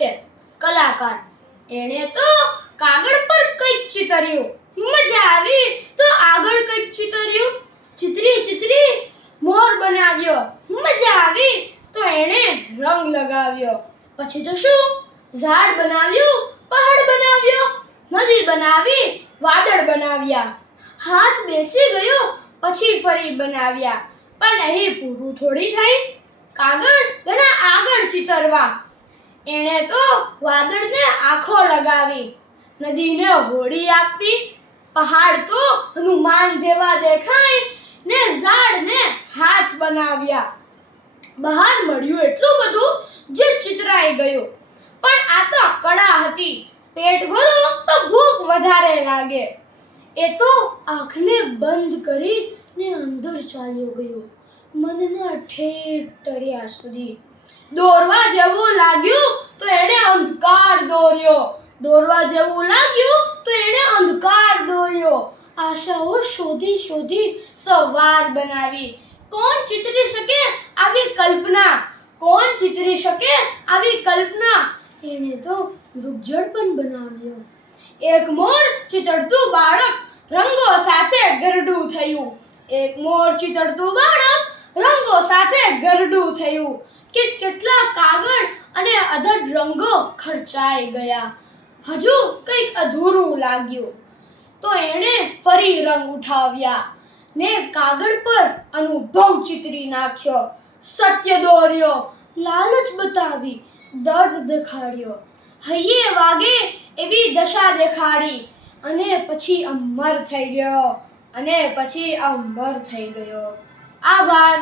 છે કલાકાર. એણે તો કાગળ પર કંઈક ચિતર્યું. મજા આવી તો આગળ કંઈક ચિતર્યું. ચિતરી મોર બનાવ્યો. મજા આવી તો એણે રંગ લગાવ્યો. પછી તો શું? ઝાડ બનાવ્યું, પહાડ બનાવ્યો, નદી બનાવી, વાદળ બનાવ્યા. હાથ બેસી ગયો પછી ફરી બનાવ્યા. પણ અહીં પૂરું થોડી થાય. કાગળ ઘણા આગળ ચિતરવા. એણે તો વાદળને આંખો લગાવી, નદીને હોડી આપી, પહાડ તો હનુમાન જેવા દેખાય ને ઝાડને હાથ બનાવ્યા. બહાર મળ્યું એટલું બધું જે ચિતરાઈ ગયું. પણ આ તો કળા હતી. પેટ ભરો તો ભૂખ વધારે લાગે. એ તો આંખને બંધ કરી ને અંદર ચાલ્યો ગયો, મનના ઠેઠ તર્યા સુધી. દોરવા જેવું લાગ્યું તો એણે અંધકાર દોર્યો. દોરવા જેવું લાગ્યું તો એણે અંધકાર દોર્યો. આશાઓ શોધી સવાર બનાવી. કોણ ચિતરી શકે આવી કલ્પના? કોણ ચિતરી શકે આવી કલ્પના? એણે તો વૃક્ષજળ પણ બનાવ્યો. એક મોર ચિતરતું બાળક રંગો સાથે ગરડું થયું. એક મોર ચિતરતું બાળક રંગો સાથે ગરડું થયું. કેટલા કાગળ અને અધડ રંગો ખર્ચાઈ ગયા. હજુ કંઈક અધૂરું લાગ્યું તો એણે ફરી રંગ ઉઠાવ્યા ને કાગળ પર અનુભવ ચિતરી નાખ્યો. સત્ય દોર્યો, લાલચ બતાવી, દર્દ દેખાડ્યો, હૈયે વાગે એવી દશા દેખાડી. અને પછી અમર થઈ ગયો. આભાર.